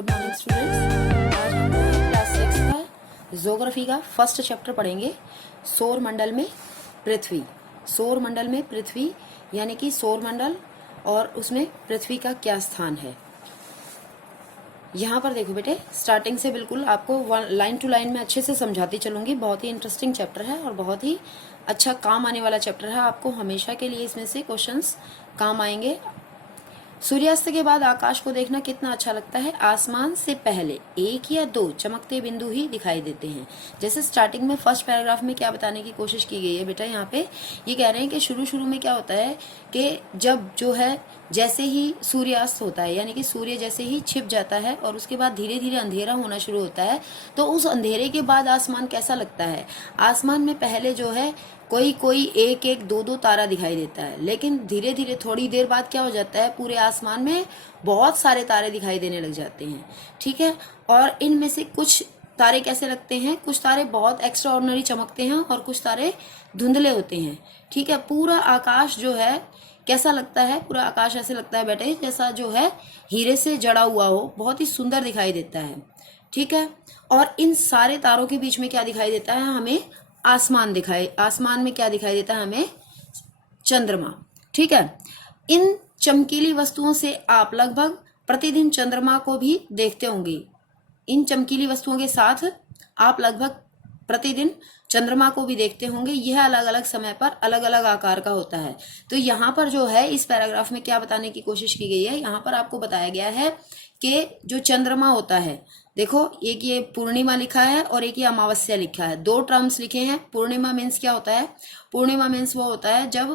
Good morning students. आज हम लोग क्लास 6 का ज्योग्राफी का फर्स्ट चैप्टर पढ़ेंगे। सौर मंडल में पृथ्वी। सौर मंडल में पृथ्वी यानी कि सौर मंडल और उसमें पृथ्वी का क्या स्थान है। यहाँ पर देखो बेटे, स्टार्टिंग से बिल्कुल आपको लाइन टू लाइन में अच्छे से समझाती चलूंगी। बहुत ही इंटरेस्टिंग चैप्टर है और बहुत ही अच्छा काम आने वाला चैप्टर है। आपको हमेशा के लिए इसमें से क्वेश्चंस काम आएंगे। सूर्यास्त के बाद आकाश को देखना कितना अच्छा लगता है। आसमान से पहले एक या दो चमकते बिंदु ही दिखाई देते हैं। जैसे स्टार्टिंग में फर्स्ट पैराग्राफ में क्या बताने की कोशिश की गई है बेटा, यहाँ पे ये कह रहे हैं कि शुरू में क्या होता है कि जब जो है जैसे ही सूर्यास्त होता है यानी कि सूर्य जैसे ही छिप जाता है और उसके बाद धीरे धीरे अंधेरा होना शुरू होता है, तो उस अंधेरे के बाद आसमान कैसा लगता है। आसमान में पहले जो है कोई कोई एक एक दो दो तारा दिखाई देता है, लेकिन धीरे धीरे थोड़ी देर बाद क्या हो जाता है, पूरे आसमान में बहुत सारे तारे दिखाई देने लग जाते हैं। ठीक है, और इनमें से कुछ तारे कैसे लगते हैं, कुछ तारे बहुत एक्स्ट्रा ऑर्डिनरी चमकते हैं और कुछ तारे धुंधले होते हैं। ठीक है, पूरा आकाश जो है कैसा लगता है, पूरा आकाश ऐसे लगता है बेटे जैसा जो है हीरे से जड़ा हुआ हो, बहुत ही सुंदर दिखाई देता है। ठीक है, और इन सारे तारों के बीच में क्या दिखाई देता है हमें, आसमान में क्या दिखाई देता है हमें, चंद्रमा। ठीक है, इन चमकीली वस्तुओं से आप लगभग प्रतिदिन चंद्रमा को भी देखते होंगे। इन चमकीली वस्तुओं के साथ आप लगभग प्रतिदिन चंद्रमा को भी देखते होंगे। यह अलग अलग समय पर अलग अलग आकार का होता है। तो यहाँ पर जो है इस पैराग्राफ में क्या बताने की कोशिश की गई है, यहाँ पर आपको बताया गया है कि जो चंद्रमा होता है, देखो एक ये पूर्णिमा लिखा है और एक ये अमावस्या लिखा है, दो टर्म्स लिखे हैं। पूर्णिमा मीन्स क्या होता है, पूर्णिमा मीन्स वो होता है जब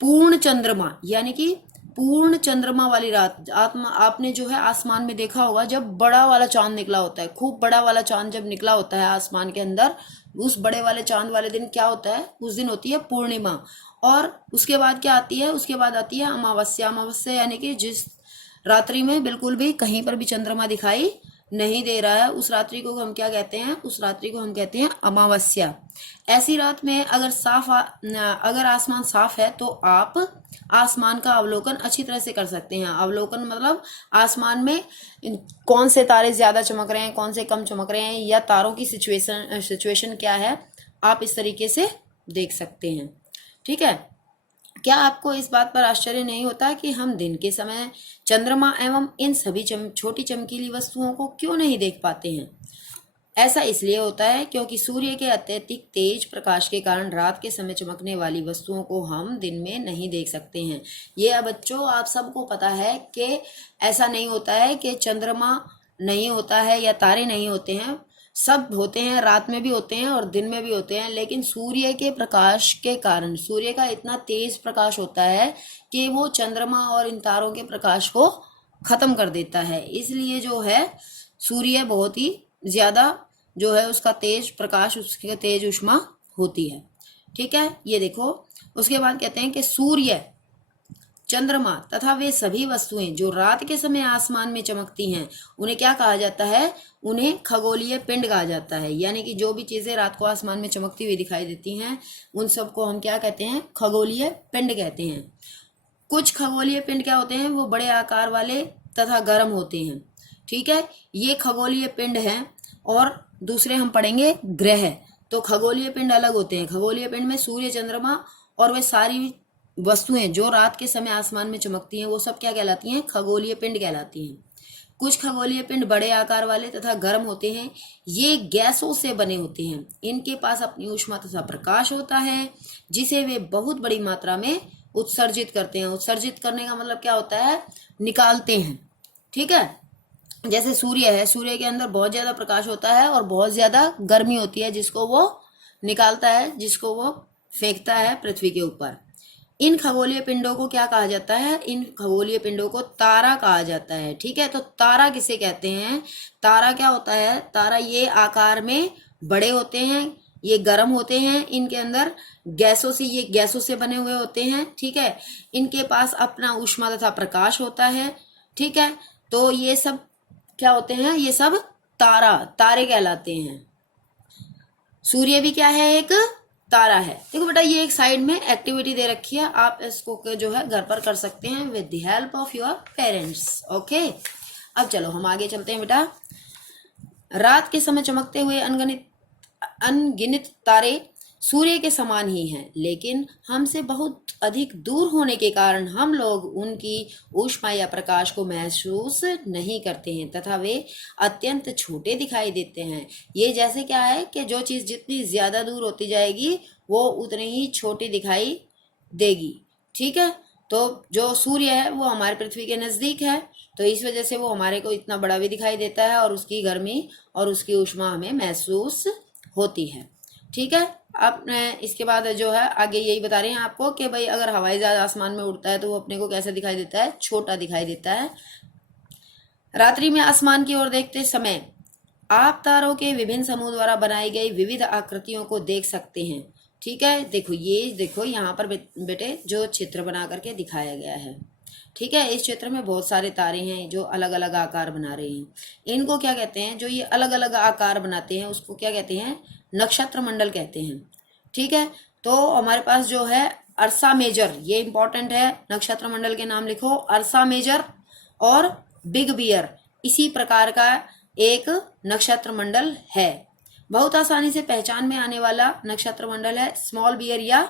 पूर्ण चंद्रमा यानी कि पूर्ण चंद्रमा वाली रात, आपने जो है आसमान में देखा होगा जब बड़ा वाला चांद निकला होता है, खूब बड़ा वाला चांद जब निकला होता है आसमान के अंदर, उस बड़े वाले चांद वाले दिन क्या होता है, उस दिन होती है पूर्णिमा। और उसके बाद क्या आती है, उसके बाद आती है अमावस्या। अमावस्या यानी कि जिस रात्रि में बिल्कुल भी कहीं पर भी चंद्रमा दिखाई नहीं दे रहा है, उस रात्रि को हम क्या कहते हैं, उस रात्रि को हम कहते हैं अमावस्या। ऐसी रात में अगर आसमान साफ है तो आप आसमान का अवलोकन अच्छी तरह से कर सकते हैं। अवलोकन मतलब आसमान में कौन से तारे ज्यादा चमक रहे हैं, कौन से कम चमक रहे हैं, या तारों की सिचुएशन क्या है, आप इस तरीके से देख सकते हैं। ठीक है, क्या आपको इस बात पर आश्चर्य नहीं होता कि हम दिन के समय चंद्रमा एवं इन सभी छोटी चमकीली वस्तुओं को क्यों नहीं देख पाते हैं। ऐसा इसलिए होता है क्योंकि सूर्य के अत्यधिक तेज प्रकाश के कारण रात के समय चमकने वाली वस्तुओं को हम दिन में नहीं देख सकते हैं। ये बच्चों आप सबको पता है कि ऐसा नहीं होता है कि चंद्रमा नहीं होता है या तारे नहीं होते हैं, सब होते हैं, रात में भी होते हैं और दिन में भी होते हैं। लेकिन सूर्य के प्रकाश के कारण, सूर्य का इतना तेज प्रकाश होता है कि वो चंद्रमा और इन तारों के प्रकाश को खत्म कर देता है। इसलिए जो है सूर्य बहुत ही ज्यादा जो है उसका तेज प्रकाश, उसकी तेज ऊष्मा होती है। ठीक है, ये देखो उसके बाद कहते हैं कि सूर्य, चंद्रमा तथा वे सभी वस्तुएं जो रात के समय आसमान में चमकती हैं उन्हें क्या कहा जाता है, उन्हें खगोलीय पिंड कहा जाता है। यानी कि जो भी चीजें रात को आसमान में चमकती हुई दिखाई देती हैं उन सबको हम क्या कहते हैं, खगोलीय पिंड कहते हैं। कुछ खगोलीय पिंड क्या होते हैं, वो बड़े आकार वाले तथा गर्म होते हैं। ठीक है, ये खगोलीय पिंड हैं। और दूसरे हम पढ़ेंगे ग्रह। तो खगोलीय पिंड अलग होते हैं। खगोलीय पिंड में सूर्य, चंद्रमा और वे सारी वस्तुएं जो रात के समय आसमान में चमकती हैं वो सब क्या कहलाती हैं, खगोलीय पिंड कहलाती हैं। कुछ खगोलीय पिंड बड़े आकार वाले तथा गर्म होते हैं। ये गैसों से बने होते हैं। इनके पास अपनी ऊष्मा तथा प्रकाश होता है जिसे वे बहुत बड़ी मात्रा में उत्सर्जित करते हैं। उत्सर्जित करने का मतलब क्या होता है, निकालते हैं। ठीक है, जैसे सूर्य है, सूर्य के अंदर बहुत ज्यादा प्रकाश होता है और बहुत ज्यादा गर्मी होती है जिसको वो निकालता है, जिसको वो फेंकता है पृथ्वी के ऊपर। इन खगोलीय पिंडों को क्या कहा जाता है, इन खगोलीय पिंडों को तारा कहा जाता है। ठीक है, तो तारा किसे कहते हैं, तारा क्या होता है, तारा ये आकार में बड़े होते हैं, ये गर्म होते हैं, इनके अंदर ये गैसों से बने हुए होते हैं। ठीक है, इनके पास अपना ऊष्मा तथा प्रकाश होता है। ठीक है, तो ये सब क्या होते हैं, ये सब तारे कहलाते हैं। सूर्य भी क्या है, एक तारा है। देखो बेटा ये एक साइड में एक्टिविटी दे रखी है, आप इसको जो है घर पर कर सकते हैं with the help of your parents. Okay, अब चलो हम आगे चलते हैं बेटा। रात के समय चमकते हुए अनगिनत तारे सूर्य के समान ही हैं, लेकिन हमसे बहुत अधिक दूर होने के कारण हम लोग उनकी ऊष्मा या प्रकाश को महसूस नहीं करते हैं तथा वे अत्यंत छोटे दिखाई देते हैं। ये जैसे क्या है कि जो चीज़ जितनी ज़्यादा दूर होती जाएगी वो उतनी ही छोटी दिखाई देगी। ठीक है, तो जो सूर्य है वो हमारे पृथ्वी के नज़दीक है, तो इस वजह से वो हमारे को इतना बड़ा भी दिखाई देता है और उसकी गर्मी और उसकी ऊष्मा हमें महसूस होती है। ठीक है, अब इसके बाद जो है आगे यही बता रहे हैं आपको कि भाई अगर हवाई जहाज आसमान में उड़ता है तो वो अपने को कैसे दिखाई देता है, छोटा दिखाई देता है। रात्रि में आसमान की ओर देखते समय आप तारों के विभिन्न समूह द्वारा बनाई गई विविध आकृतियों को देख सकते हैं। ठीक है, देखो ये देखो यहाँ पर बेटे जो चित्र बना करके दिखाया गया है। ठीक है, इस चित्र में बहुत सारे तारे हैं जो अलग अलग आकार बना रहे हैं। इनको क्या कहते हैं, जो ये अलग अलग आकार बनाते हैं उसको क्या कहते हैं, नक्षत्र मंडल कहते हैं। ठीक है, तो हमारे पास जो है अर्सा मेजर, ये इंपॉर्टेंट है, नक्षत्र मंडल के नाम लिखो, अर्सा मेजर और बिग बियर इसी प्रकार का एक नक्षत्र मंडल है। बहुत आसानी से पहचान में आने वाला नक्षत्र मंडल है स्मॉल बियर या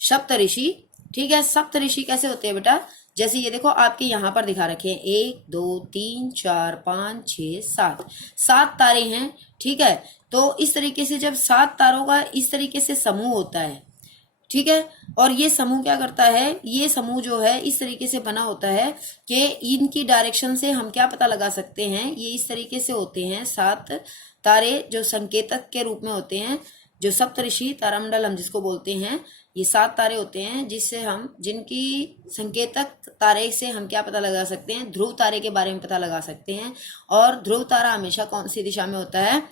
सप्तऋषि। ठीक है, सप्तऋषि कैसे होते हैं बेटा, जैसे ये देखो आपके यहाँ पर दिखा रखे हैं 1 2 3 4 5 6 7 7 तारे हैं। ठीक है, तो इस तरीके से जब 7 तारों का इस तरीके से समूह होता है, ठीक है, और ये समूह क्या करता है, ये समूह जो है इस तरीके से बना होता है कि इनकी डायरेक्शन से हम क्या पता लगा सकते हैं, ये इस तरीके से होते हैं 7 तारे जो संकेतक के रूप में होते हैं, जो सप्तऋषि तारामंडल हम जिसको बोलते हैं, ये 7 तारे होते हैं जिससे हम जिनकी संकेतक तारे से हम क्या पता लगा सकते हैं, ध्रुव तारे के बारे में पता लगा सकते हैं। और ध्रुव तारा हमेशा कौन सी दिशा में होता है,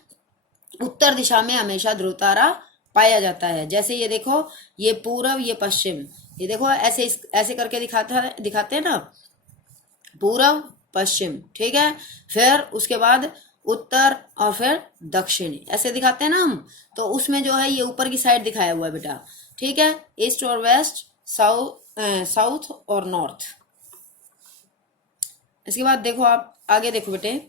उत्तर दिशा में हमेशा ध्रुव तारा पाया जाता है। जैसे ये देखो, ये पूर्व ये पश्चिम, ये देखो ऐसे ऐसे करके दिखाते हैं ना, पूर्व पश्चिम। ठीक है, फिर उसके बाद उत्तर और फिर दक्षिण ऐसे दिखाते हैं ना हम, तो उसमें जो है ये ऊपर की साइड दिखाया हुआ है बेटा। ठीक है, ईस्ट और वेस्ट, साउथ और नॉर्थ। इसके बाद देखो आप आगे देखो बेटे,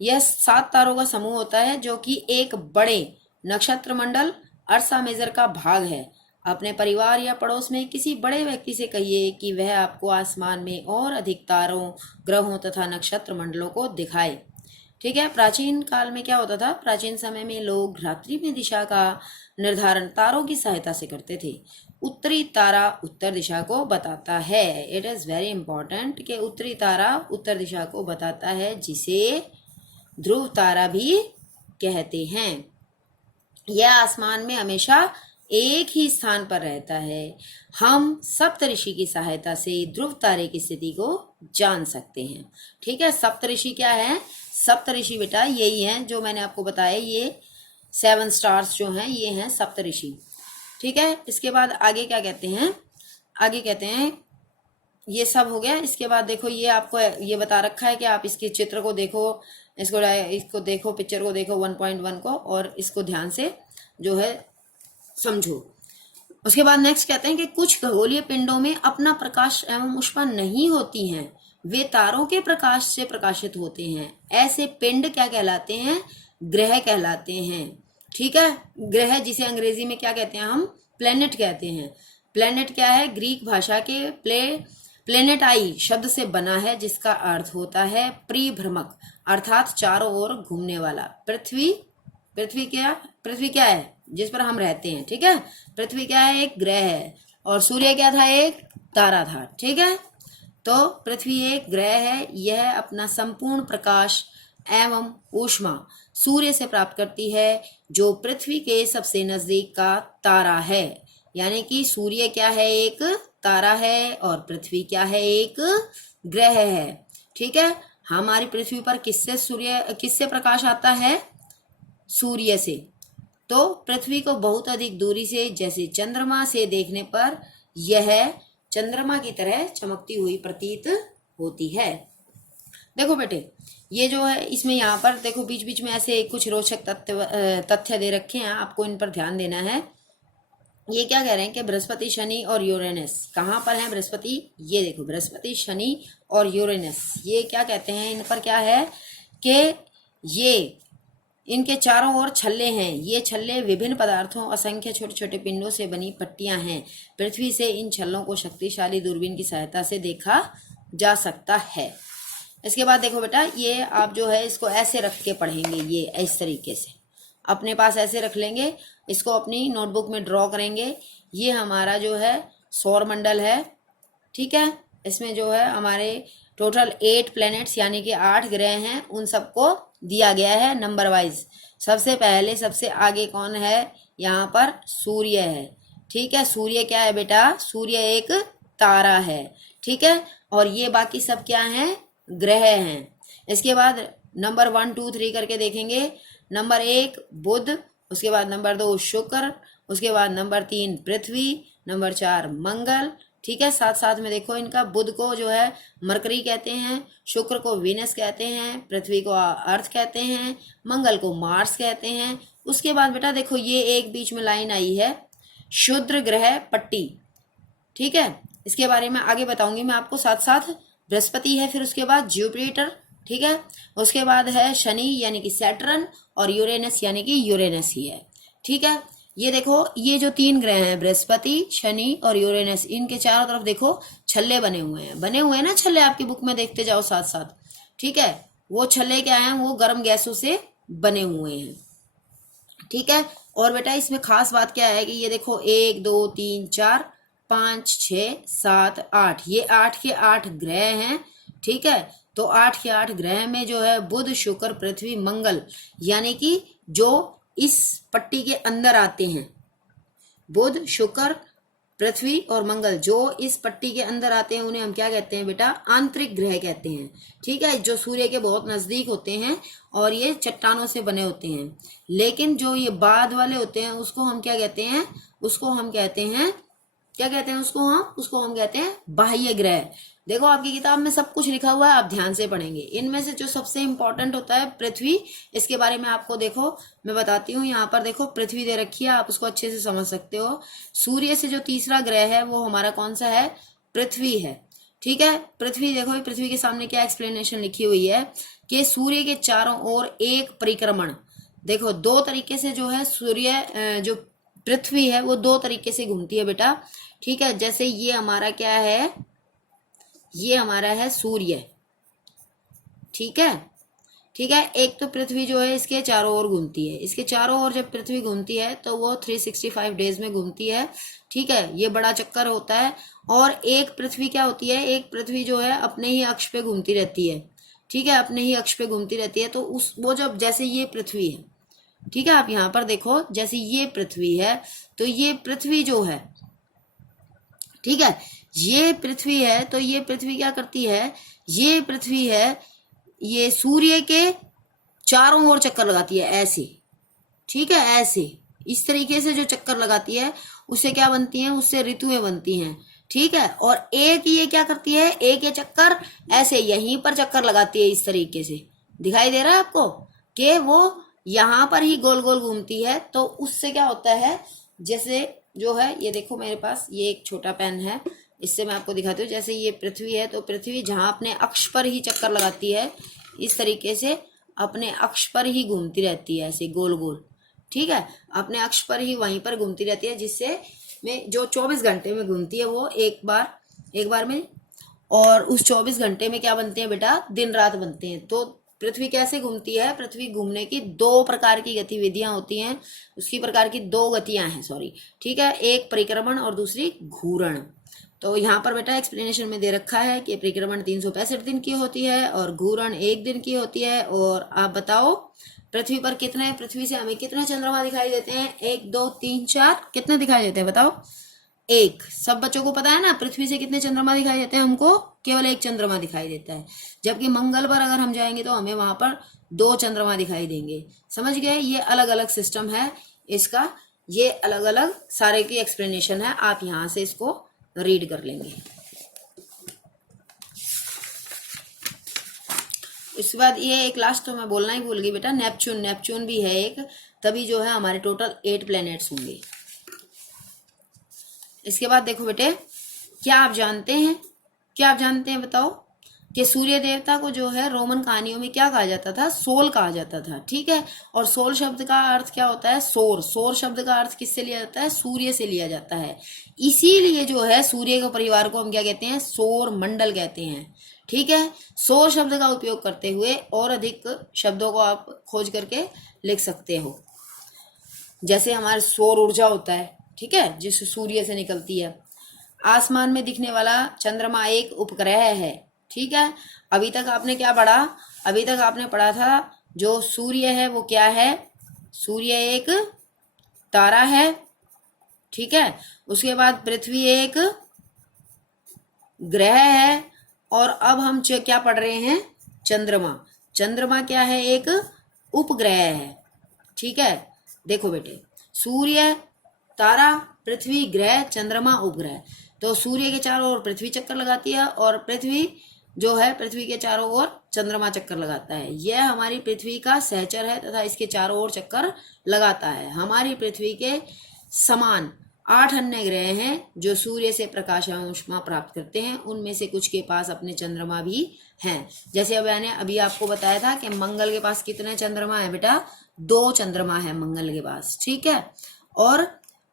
यह 7 तारों का समूह होता है जो कि एक बड़े नक्षत्र मंडल अर्सा मेजर का भाग है। अपने परिवार या पड़ोस में किसी बड़े व्यक्ति से कहिए कि वह आपको आसमान में और अधिक तारों, ग्रहों तथा नक्षत्र मंडलों को दिखाए। ठीक है, प्राचीन काल में क्या होता था, प्राचीन समय में लोग रात्रि में दिशा का निर्धारण तारों की सहायता से करते थे। उत्तरी तारा उत्तर दिशा को बताता है, इट इज़ वेरी इंपॉर्टेंट कि उत्तरी तारा उत्तर दिशा को बताता है, जिसे ध्रुव तारा भी कहते हैं। यह आसमान में हमेशा एक ही स्थान पर रहता है। हम सप्तऋषि की सहायता से ध्रुव तारे की स्थिति को जान सकते हैं। ठीक है, सप्तऋषि क्या है, सप्तऋषि बेटा यही है जो मैंने आपको बताया, ये 7 स्टार्स जो हैं ये हैं सप्तऋषि। ठीक है, इसके बाद आगे क्या कहते हैं, आगे कहते हैं ये सब हो गया। इसके बाद देखो ये आपको ये बता रखा है कि आप इसके चित्र को देखो, इसको देखो, पिक्चर को देखो 1.1 को, और इसको ध्यान से जो है समझो। उसके बाद नेक्स्ट कहते हैं कि कुछ खगोलीय पिंडों में अपना प्रकाश एवं ऊष्मा नहीं होती हैं, वे तारों के प्रकाश से प्रकाशित होते हैं। ऐसे पिंड क्या कहलाते हैं, ग्रह कहलाते हैं। ठीक है, ग्रह जिसे अंग्रेजी में क्या कहते हैं हम, प्लेनेट कहते हैं। प्लेनेट क्या है, ग्रीक भाषा के प्लेनेटाई शब्द से बना है, जिसका अर्थ होता है परिभ्रमक, अर्थात चारों ओर घूमने वाला। पृथ्वी क्या है, जिस पर हम रहते हैं। ठीक है, पृथ्वी क्या है, एक ग्रह है, और सूर्य क्या था, एक तारा था। ठीक है, तो पृथ्वी एक ग्रह है, यह अपना संपूर्ण प्रकाश एवं ऊष्मा सूर्य से प्राप्त करती है, जो पृथ्वी के सबसे नजदीक का तारा है। यानी कि सूर्य क्या है, एक तारा है, और पृथ्वी क्या है, एक ग्रह है। ठीक है, हमारी पृथ्वी पर किससे प्रकाश आता है, सूर्य से। तो पृथ्वी को बहुत अधिक दूरी से, जैसे चंद्रमा से देखने पर यह चंद्रमा की तरह चमकती हुई प्रतीत होती है। देखो बेटे, ये जो है इसमें यहाँ पर देखो बीच बीच में ऐसे कुछ रोचक तथ्य दे रखे हैं, आपको इन पर ध्यान देना है। ये क्या कह रहे हैं कि बृहस्पति, शनि और यूरेनस कहाँ पर है? बृहस्पति, ये देखो बृहस्पति, शनि और यूरेनस, ये क्या कहते हैं? इन पर क्या है कि ये इनके चारों ओर छल्ले हैं। ये छल्ले विभिन्न पदार्थों, असंख्य छोटे छोटे पिंडों से बनी पट्टियां हैं। पृथ्वी से इन छल्लों को शक्तिशाली दूरबीन की सहायता से देखा जा सकता है। इसके बाद देखो बेटा, ये आप जो है इसको ऐसे रख के पढ़ेंगे, ये इस तरीके से अपने पास ऐसे रख लेंगे, इसको अपनी नोटबुक में ड्रॉ करेंगे। ये हमारा जो है सौर मंडल है, ठीक है। इसमें जो है हमारे टोटल 8 प्लैनेट्स यानी कि 8 ग्रह हैं, उन सबको दिया गया है नंबर वाइज। सबसे पहले सबसे आगे कौन है? यहाँ पर सूर्य है, ठीक है। सूर्य क्या है बेटा? सूर्य एक तारा है, ठीक है। और ये बाकी सब क्या हैं? ग्रह हैं। इसके बाद नंबर 1 2 3 करके देखेंगे। नंबर 1 बुध, उसके बाद नंबर 2 शुक्र, उसके बाद नंबर 3 पृथ्वी, नंबर 4 मंगल, ठीक है। साथ साथ में देखो, इनका बुध को जो है मरकरी कहते हैं, शुक्र को वीनस कहते हैं, पृथ्वी को अर्थ कहते हैं, मंगल को मार्स कहते हैं। उसके बाद बेटा देखो, ये एक बीच में लाइन आई है क्षुद्र ग्रह पट्टी, ठीक है। इसके बारे में आगे बताऊंगी मैं आपको। साथ साथ बृहस्पति है, फिर उसके बाद जुपिटर, ठीक है। उसके बाद है शनि यानी कि सैटर्न, और यूरेनस यानी कि यूरेनस ही है, ठीक है। ये देखो, ये जो 3 ग्रह हैं बृहस्पति, शनि और यूरेनस, इनके चारों तरफ देखो छल्ले बने हुए हैं ना छल्ले, आपकी बुक में देखते जाओ साथ साथ, ठीक है। वो छल्ले क्या हैं? वो गर्म गैसों से बने हुए हैं, ठीक है। और बेटा इसमें खास बात क्या है कि ये देखो 1 2 3 4 5 6 7 8, ये 8 के 8 ग्रह हैं, ठीक है। तो 8 के 8 ग्रह में जो है बुध शुक्र पृथ्वी मंगल, यानी कि जो इस पट्टी के अंदर आते हैं, बुध शुक्र पृथ्वी और मंगल जो इस पट्टी के अंदर आते हैं, उन्हें हम क्या कहते हैं बेटा? आंतरिक ग्रह कहते हैं, ठीक है। जो सूर्य के बहुत नजदीक होते हैं और ये चट्टानों से बने होते हैं। लेकिन जो ये बाद वाले होते हैं उसको हम क्या कहते हैं? उसको हम कहते हैं, क्या कहते हैं उसको हम कहते हैं बाह्य ग्रह। देखो आपकी किताब में सब कुछ लिखा हुआ है, आप ध्यान से पढ़ेंगे। इनमें से जो सबसे इंपॉर्टेंट होता है पृथ्वी, इसके बारे में आपको देखो मैं बताती हूँ। यहाँ पर देखो पृथ्वी दे रखी है, आप उसको अच्छे से समझ सकते हो। सूर्य से जो तीसरा ग्रह है वो हमारा कौन सा है? पृथ्वी है, ठीक है। पृथ्वी देखो, पृथ्वी के सामने क्या एक्सप्लेनेशन लिखी हुई है कि सूर्य के चारों ओर एक परिक्रमण। देखो 2 तरीके से जो है सूर्य जो पृथ्वी है वो 2 तरीके से घूमती है बेटा, ठीक है। जैसे ये हमारा क्या है? ये हमारा है सूर्य, ठीक है, ठीक है। एक तो पृथ्वी जो है इसके चारों ओर घूमती है, इसके चारों ओर जब पृथ्वी घूमती है तो वो 365 डेज में घूमती है, ठीक है। ये बड़ा चक्कर होता है। और एक पृथ्वी क्या होती है? एक पृथ्वी जो है अपने ही अक्ष पे घूमती रहती है, ठीक है, अपने ही अक्ष पे घूमती रहती है। तो उस वो जब जैसे ये पृथ्वी है, ठीक है, आप यहाँ पर देखो जैसे ये पृथ्वी है, तो ये पृथ्वी जो है, ठीक है, ये पृथ्वी है, तो ये पृथ्वी क्या करती है? ये पृथ्वी है, ये सूर्य के चारों ओर चक्कर लगाती है ऐसे, ठीक है, ऐसे इस तरीके से जो चक्कर लगाती है उससे क्या बनती है? उससे ऋतुएं बनती हैं, ठीक है। और एक ये क्या करती है? एक ये चक्कर ऐसे यहीं पर चक्कर लगाती है, इस तरीके से दिखाई दे रहा है आपको कि वो यहाँ पर ही गोल गोल घूमती है। तो उससे क्या होता है? जैसे जो है ये देखो मेरे पास ये एक छोटा पेन है, इससे मैं आपको दिखाती हूँ। जैसे ये पृथ्वी है, तो पृथ्वी जहाँ अपने अक्ष पर ही चक्कर लगाती है, इस तरीके से अपने अक्ष पर ही घूमती रहती है ऐसे गोल गोल, ठीक है, अपने अक्ष पर ही वहीं पर घूमती रहती है, जिससे में जो 24 घंटे में घूमती है वो एक बार में। और उस 24 घंटे में क्या बनते हैं बेटा? दिन रात बनते हैं। तो पृथ्वी कैसे घूमती है? पृथ्वी घूमने की 2 प्रकार की गतिविधियां होती हैं, उसकी प्रकार की 2 गतियां हैं, सॉरी, ठीक है, एक परिक्रमण और दूसरी घूर्ण। तो यहाँ पर बेटा एक्सप्लेनेशन में दे रखा है कि परिक्रमण 365 दिन की होती है और घूर्ण 1 दिन की होती है। और आप बताओ पृथ्वी पर कितने, पृथ्वी से हमें कितने चंद्रमा दिखाई देते हैं? 1 2 3 4, कितने दिखाई देते हैं बताओ? 1। सब बच्चों को पता है ना पृथ्वी से कितने चंद्रमा दिखाई देते हैं? हमको केवल 1 चंद्रमा दिखाई देता है। जबकि मंगल पर अगर हम जाएंगे तो हमें वहां पर 2 चंद्रमा दिखाई देंगे। समझ गए? ये अलग अलग सिस्टम है इसका, ये अलग अलग सारे की एक्सप्लेनेशन है, आप यहाँ से इसको रीड कर लेंगे। इसके बाद ये एक लास्ट तो मैं बोलना ही भूल गई बेटा, नेपच्यून भी है एक, तभी जो है हमारे टोटल 8 प्लैनेट्स होंगे। इसके बाद देखो बेटे, क्या आप जानते हैं बताओ कि सूर्य देवता को जो है रोमन कहानियों में क्या कहा जाता था? सोल कहा जाता था, ठीक है। और सोल शब्द का अर्थ क्या होता है? सौर। सौर शब्द का अर्थ किससे लिया जाता है? सूर्य से लिया जाता है। इसीलिए जो है सूर्य के परिवार को हम क्या कहते हैं? सौर मंडल कहते हैं, ठीक है। सौर शब्द का उपयोग करते हुए और अधिक शब्दों को आप खोज करके लिख सकते हो। जैसे हमारे सौर ऊर्जा होता है, ठीक है, जिस सूर्य से निकलती है। आसमान में दिखने वाला चंद्रमा एक उपग्रह है, ठीक है। अभी तक आपने क्या पढ़ा? अभी तक आपने पढ़ा था जो सूर्य है वो क्या है? सूर्य एक तारा है, ठीक है। उसके बाद पृथ्वी एक ग्रह है, और अब हम क्या पढ़ रहे हैं? चंद्रमा। चंद्रमा क्या है? एक उपग्रह है, ठीक है। देखो बेटे, सूर्य, तारा, पृथ्वी, ग्रह, चंद्रमा, उपग्रह। तो सूर्य के चारों ओर पृथ्वी चक्कर लगाती है, और पृथ्वी जो है पृथ्वी के चारों ओर चंद्रमा चक्कर लगाता है। यह हमारी पृथ्वी का सहचर है तथा इसके चारों ओर चक्कर लगाता है। हमारी पृथ्वी के समान 8 अन्य ग्रह हैं जो सूर्य से प्रकाश एवं ऊष्मा प्राप्त करते हैं। उनमें से कुछ के पास अपने चंद्रमा भी हैं। जैसे अब मैंने अभी आपको बताया था कि मंगल के पास कितने चंद्रमा है बेटा? 2 चंद्रमा है मंगल के पास, ठीक है। और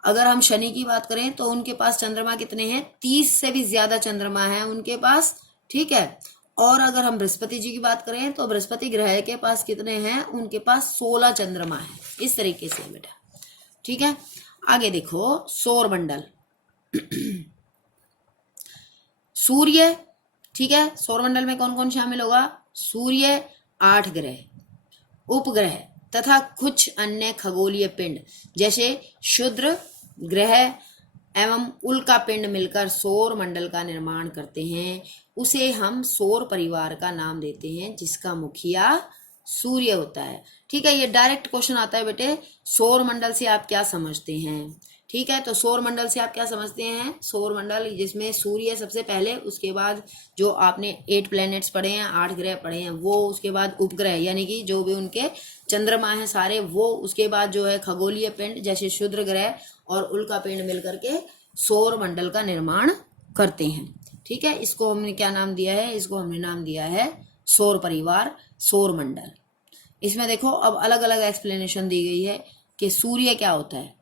अगर हम शनि की बात करें तो उनके पास चंद्रमा कितने हैं? 30 से भी ज्यादा चंद्रमा है उनके पास, ठीक है। और अगर हम बृहस्पति जी की बात करें तो बृहस्पति ग्रह के पास कितने हैं? उनके पास 16 चंद्रमा है। इस तरीके से बेटा, ठीक है। आगे देखो, सौर मंडल। सूर्य, ठीक है। सौर मंडल में कौन कौन शामिल होगा? सूर्य, 8 ग्रह, उपग्रह तथा कुछ अन्य खगोलीय पिंड जैसे क्षुद्र ग्रह एवं उल्का पिंड मिलकर सौर मंडल का निर्माण करते हैं। उसे हम सौर परिवार का नाम देते हैं, जिसका मुखिया सूर्य होता है, ठीक है। ये डायरेक्ट क्वेश्चन आता है बेटे, सौर मंडल से आप क्या समझते हैं, ठीक है। तो सौर मंडल से आप क्या समझते हैं? सौर मंडल जिसमें सूर्य सबसे पहले, उसके बाद जो आपने 8 प्लैनेट्स पढ़े हैं, 8 ग्रह पढ़े हैं वो, उसके बाद उपग्रह यानी कि जो भी उनके चंद्रमा हैं सारे वो, उसके बाद जो है खगोलीय पिंड जैसे क्षुद्र ग्रह और उल्का पिंड मिलकर के सौर मंडल का निर्माण करते हैं, ठीक है। इसको हमने क्या नाम दिया है? इसको हमने नाम दिया है सौर परिवार, सौर मंडल। इसमें देखो अब अलग अलग एक्सप्लेनेशन दी गई है कि सूर्य क्या होता है,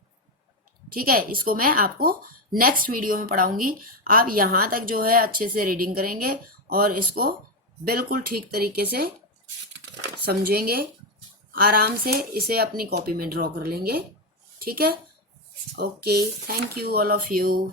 ठीक है। इसको मैं आपको नेक्स्ट वीडियो में पढ़ाऊंगी। आप यहाँ तक जो है अच्छे से रीडिंग करेंगे और इसको बिल्कुल ठीक तरीके से समझेंगे, आराम से इसे अपनी कॉपी में ड्रॉ कर लेंगे, ठीक है। Okay, thank you all of you.